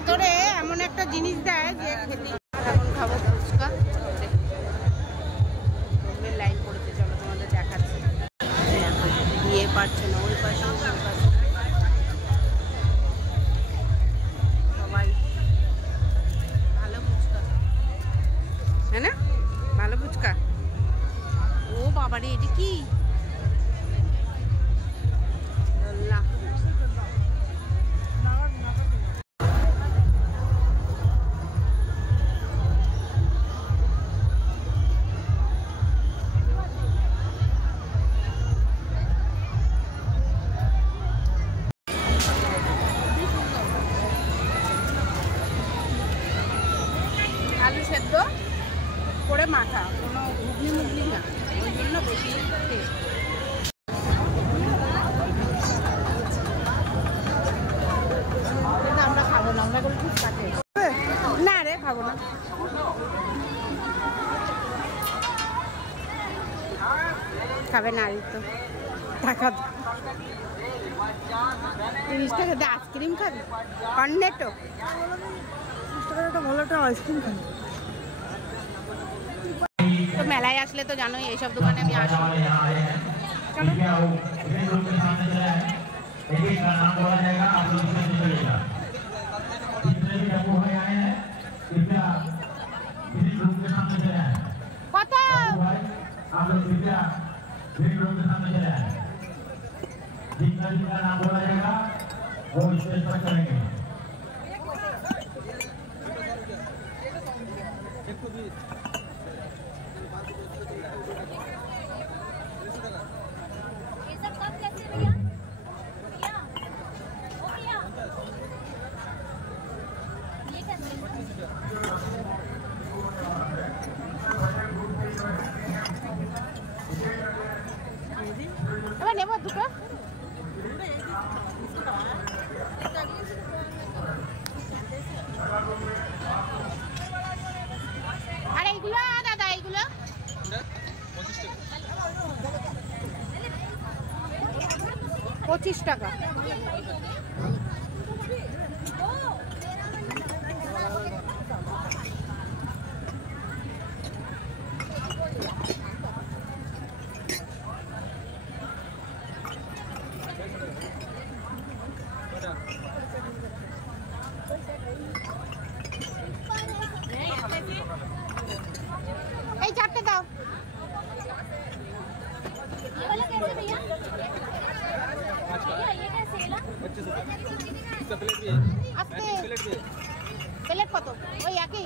ভেতরে এমন একটা জিনিস দেয় যে খেতে। এখন খাবো ফুচকা। লাইন পড়েছে, চলো তোমাদের দেখাচ্ছি। দিয়ে পারছে না, ওই পাশে সবাই। ভালো ফুচকা, হ্যাঁ না? ভালো ফুচকা। ও বাবারে, এটা কি? আলু সেদ্ধ করে মাখা, কোনো ঘুগনি মুগনি না, ওই জন্য বেশি টেস্ট। আমরা খাবো না, আমরা এগুলো খুব কাটে না রে, খাবো না। খাবে না তো টাকা 30 টাকা দিয়ে আইসক্রিম খাবে? কর্নেটো 30 টাকা ভালো একটা আইসক্রিম খাবে। তো মেলায় আসলে তো জানোই এইসব দোকানে আমি আসি। কত? এবার নেব দুটো। আর এইগুলো দাদা, এইগুলো 25 টাকা। এই চারটে দাও। প্লেট কত? ওই একই।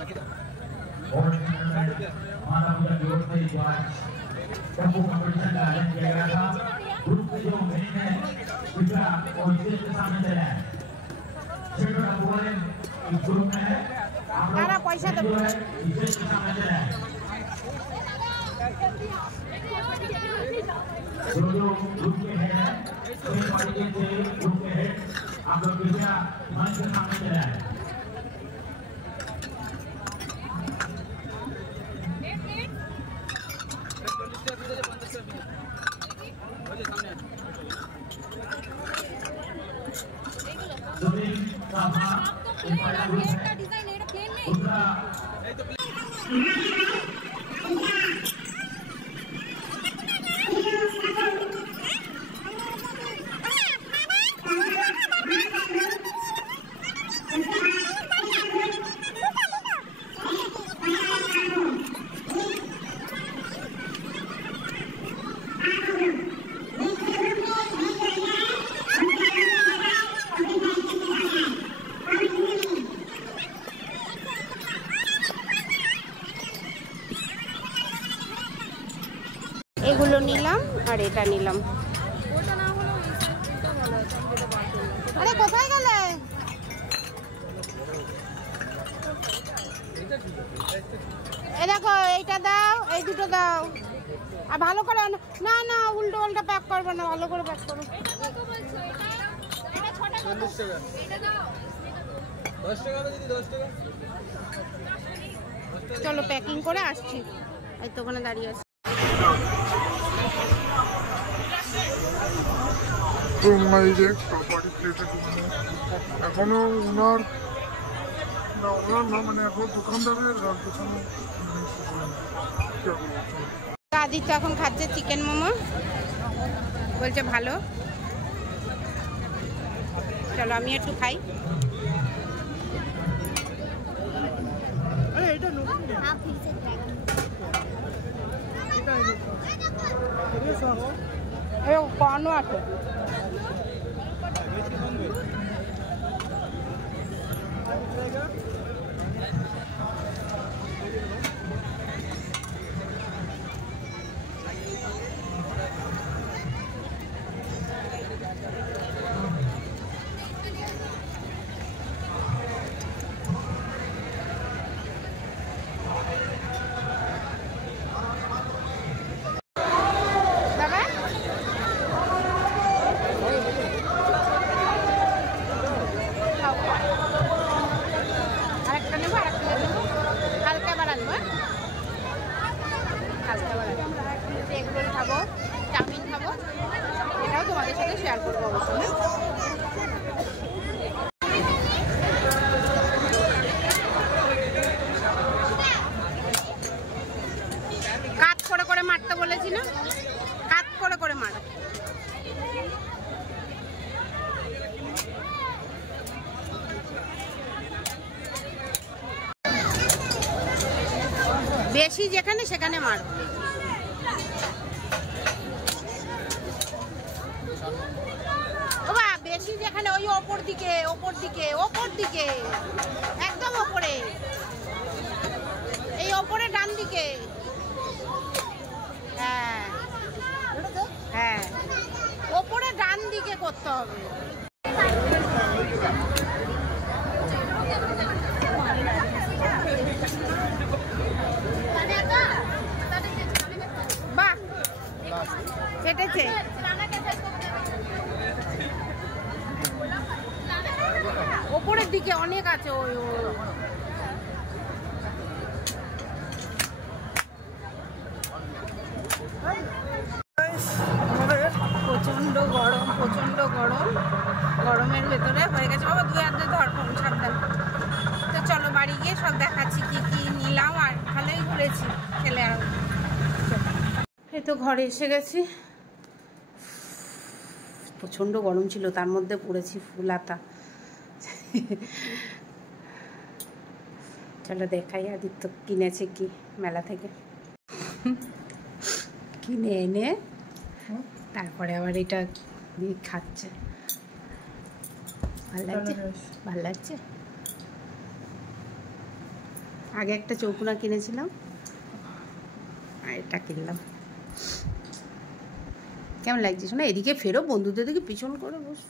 তারা পয়সা দেবো। এগুলো নিলাম আর এটা নিলাম। আরে কোথায় গেলে? এই দেখো, এইটা দাও, এই দুটো দাও। আর ভালো করে না না, উল্টো উল্টো প্যাক করবে না, ভালো করে প্যাক করো। চলো প্যাকিং করে আসছি। এই তো ওখানে দাঁড়িয়ে আছি। এখনো ওনার না ওনার না মানে এখন দোকানদারের দোকানে আদিত্য এখন খাচ্ছে চিকেন মোমো, বলছে ভালো। চলো আমি একটু খাই। কর্নও আছে। খাবো, চাউমিন খাবো, এটাও তোমাদের সাথে শেয়ার করবো অবশ্যই। কাট করে করে মারতে বলেছি না, কাট করে করে মার। বেশি যেখানে সেখানে মার। বেশি যেখানে ওই ওপর দিকে ওপর দিকে ওপর দিকে একদম ওপরে, এই ওপরে ডান দিকে। হ্যাঁ হ্যাঁ, ওপরে ডান দিকে করতে হবে। বাহ, ফেটেছে। ওপরের দিকে অনেক আছে। ওই প্রচন্ড গরম, প্রচন্ড গরম। গরমের ভেতরে হয়ে গেছে বাবা, 2 হাতে ধরপন সাবধান। তো চলো বাড়ি গিয়ে সব দেখাচ্ছি কি কি নিলাম। আর ভালোই ঘুরেছি খেলে। আর এই তো ঘরে এসে গেছি। প্রচন্ড গরম ছিল, তার মধ্যে পড়েছি ফুল হাতা। চলো দেখাই আদিত্য কিনেছে কি মেলা থেকে। কিনে এনে তারপরে আবার এটা দিয়ে খাচ্ছে। ভাল লাগছে, ভাল লাগছে। আগে একটা চৌকুনা কিনেছিলাম আর এটা কিনলাম। কেমন লাগছে শোনা? এদিকে ফেরো, বন্ধুদের দিকে পিছন করে বস।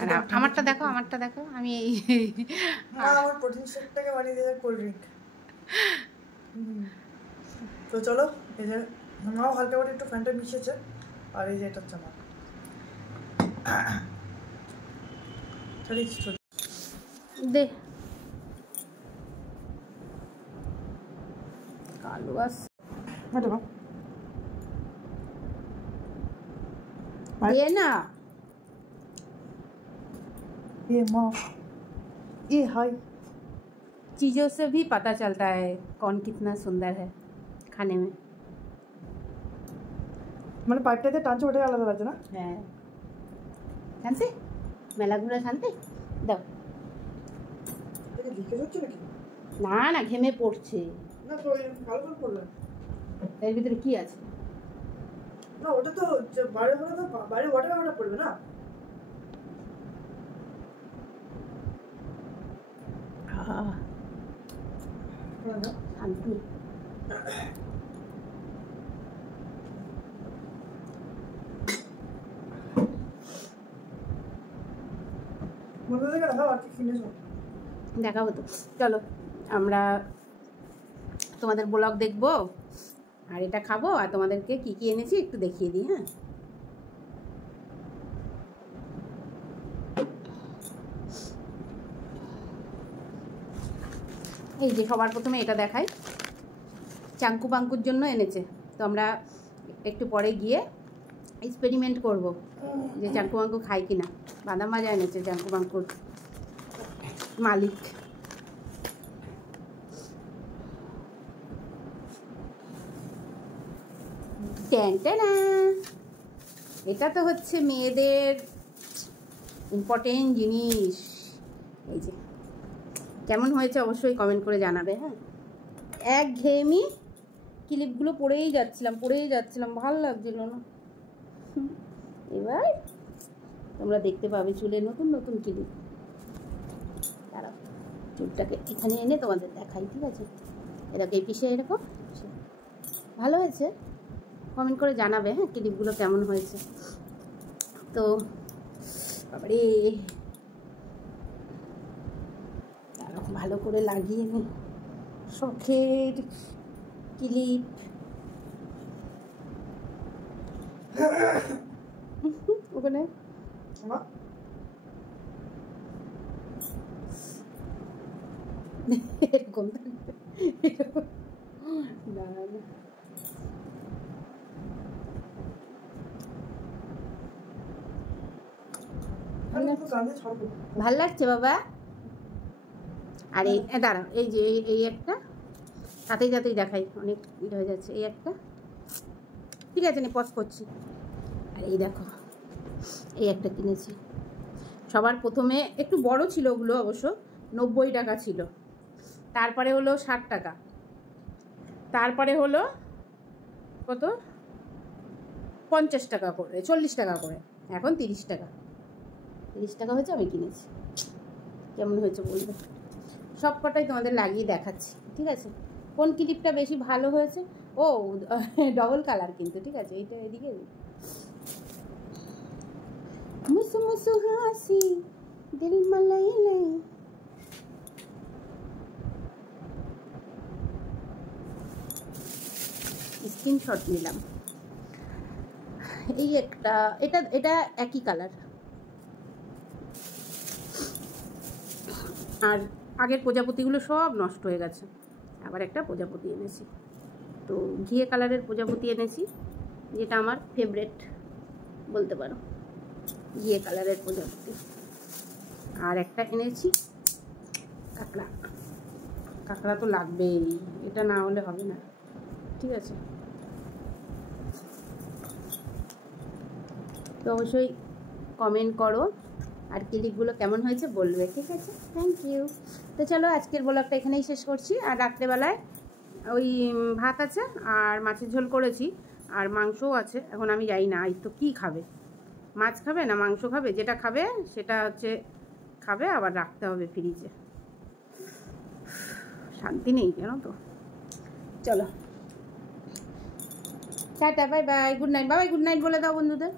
আর আমারটা দেখো, আমারটা দেখো। আমি এই আমার প্রোটিন শেকটাকে বানিয়ে দিয়ে কোল্ড ড্রিঙ্ক। তো চলো, এই যে মাও হালকা করে একটু ফ্যানটা মিশিয়েছে। আর এই যে এটা হচ্ছে আমার দে কালো আস दे ना। ये माँ, ये हाय। चीज़ों से भी पता चलता है कौन कितना सुंदर है खाने में। মানে পাইপটাতে টাচ ওঠে আলাদা লাগছে না? হ্যাঁ, শান্তি মেলা ঘুরে শান্তি দাও। এটা লিকেজ হচ্ছে নাকি? না না, ঘেমে পড়ছে। না তো কালো কালো পড়লো। এর ভিতরে কি আছে? না ওটা তো বাইরে হলে তো বাইরে ওয়াটার পড়বে না। শান্তি। দেখাবো তো, চলো আমরা তোমাদের ব্লগ দেখবো আর এটা খাবো আর তোমাদেরকে কি কি এনেছি একটু দেখিয়ে দিই। হ্যাঁ, এই যে সবার প্রথমে এটা দেখাই, চাঙ্কু পাঙ্কুর জন্য এনেছে। তো আমরা একটু পরে গিয়ে এক্সপেরিমেন্ট করব যে জাঙ্কু মাঙ্কু খাই কিনা। বাদাম ভাজা এনেছে জাঙ্কু মাঙ্কুর মালিক। টেনটেনা, এটা তো হচ্ছে মেয়েদের ইম্পর্টেন্ট জিনিস। এই যে কেমন হয়েছে অবশ্যই কমেন্ট করে জানাবে। হ্যাঁ, একঘেয়েমি ক্লিপগুলো পরেই যাচ্ছিলাম, ভালো লাগছিল না। এবার তোমরা দেখতে পাবে চুলে নতুন নতুন ক্লিপ। দাঁড়াও, চুলটাকে এখানে এনে তোমাদের দেখাই, ঠিক আছে? এটাকে এই পিছিয়ে এরকম ভালো হয়েছে, কমেন্ট করে জানাবে। হ্যাঁ, ক্লিপগুলো কেমন হয়েছে। তো বাবারে, ভালো করে লাগিয়ে নি শখের ক্লিপ। ওখানে এরকম ভাল লাগছে বাবা। আর এই দাঁড়াও, এই যে এই একটা তাতেই দেখাই, অনেক হয়ে যাচ্ছে। এই একটা ঠিক আছে, নি পজ করছি। আর এই দেখো, এই একটা কিনেছি। সবার প্রথমে একটু বড় ছিল ওগুলো, অবশ্য 90 টাকা ছিল। তারপরে হলো 60 টাকা, তারপরে হলো কত 50 টাকা করে, 40 টাকা করে, এখন 30 টাকা। 30 টাকা হয়েছে, আমি কিনেছি। কেমন হয়েছে বলবে। সব কটাই তোমাদের লাগিয়ে দেখাচ্ছি, ঠিক আছে? কোন ক্লিপটা বেশি ভালো হয়েছে? ও ডবল কালার কিন্তু, ঠিক আছে? এইটা এদিকে মুসু মুসু হাসি দিল মালাইলে। স্ক্রিনশট নিলাম। এই একটা, এটা একই কালার। আর আগের প্রজাপতিগুলো সব নষ্ট হয়ে গেছে, আবার একটা প্রজাপতি এনেছি। তো ঘিয়ে কালারের প্রজাপতি এনেছি, যেটা আমার ফেভারিট বলতে পারো, ঘিয়ে কালারের প্রজাপতি। আর একটা এনেছি কাঁকড়া। কাঁকড়া তো লাগবেই, এটা না হলে হবে না, ঠিক আছে? তো অবশ্যই কমেন্ট করো, আর ক্লিপগুলো কেমন হয়েছে বলবে, ঠিক আছে? Thank you. তো চলো, আজকের ব্লগটা এখানেই শেষ করছি। আর রাত্রেবেলায় ওই ভাত আছে আর মাছের ঝোল করেছি, আর মাংসও আছে। এখন আমি যাই না, এই তো কী খাবে, মাছ খাবে না মাংস খাবে? যেটা খাবে সেটা হচ্ছে খাবে, আবার রাখতে হবে ফ্রিজে। শান্তি নেই, জানো তো। চলো, tata, bye bye, good night. বাবাই গুড নাইট বলে দাও বন্ধুদের।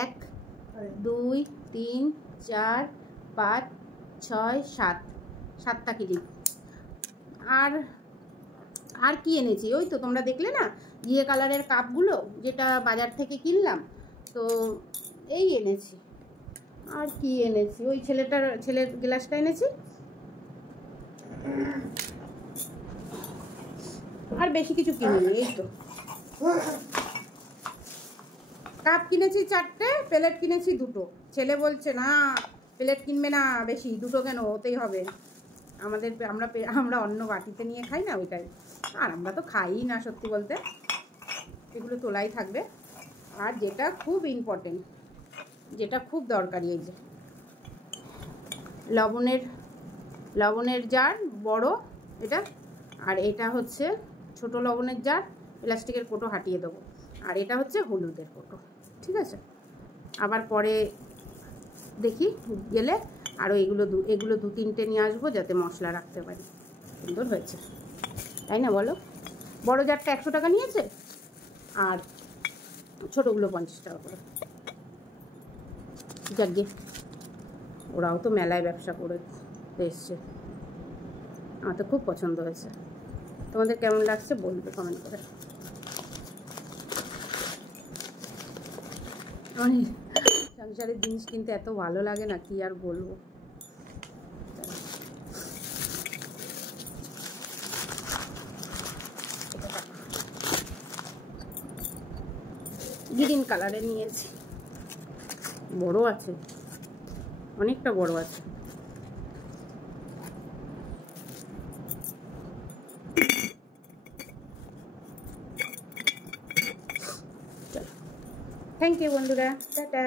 1 2 3 4 5 6 7, 7টা ক্লিপ। আর কি এনেছি? ওই তো তোমরা দেখলে না, ঘিয়ে কালারের কাপগুলো, যেটা বাজার থেকে কিনলাম। তো এই এনেছি। আর কি এনেছি? ওই ছেলের গ্লাসটা এনেছি। আর বেশি কিছু কিনিনি। এই তো কাপ কিনেছি 4টে, প্লেট কিনেছি 2টো। ছেলে বলছে না প্লেট কিনবে না বেশি, 2টো কেন, হতেই হবে। আমরা অন্য বাটিতে নিয়ে খাই না, ওইটাই। আর আমরা তো খাই না সত্যি বলতে, এগুলো তোলাই থাকবে। আর যেটা খুব ইম্পর্টেন্ট, যেটা খুব দরকারি, এই যে লবণের জার বড় এটা, আর এটা হচ্ছে ছোট লবণের জার, প্লাস্টিকের কোটো হাটিয়ে দেবো। আর এটা হচ্ছে হলুদের কোটো, ঠিক আছে? আবার পরে দেখি গেলে আরও এগুলো 2-3টে নিয়ে আসবো, যাতে মশলা রাখতে পারি। সুন্দর হয়েছে, তাই না বলো? বড় জারটা 100 টাকা নিয়েছে, আর ছোটোগুলো 50 টাকা করে। যাকে ওরাও তো মেলায় ব্যবসা করে এসছে। আমার তো খুব পছন্দ হয়েছে। তোমাদের কেমন লাগছে বলবে কমেন্ট করে। সংসারের জিনিস কিনতে এত ভালো লাগে না, কি আর বলবো। গ্রিন কালারের নিয়েছি, বড় আছে, অনেকটা বড় আছে। থ্যাংক ইউ বন্ধুরা, টাটা।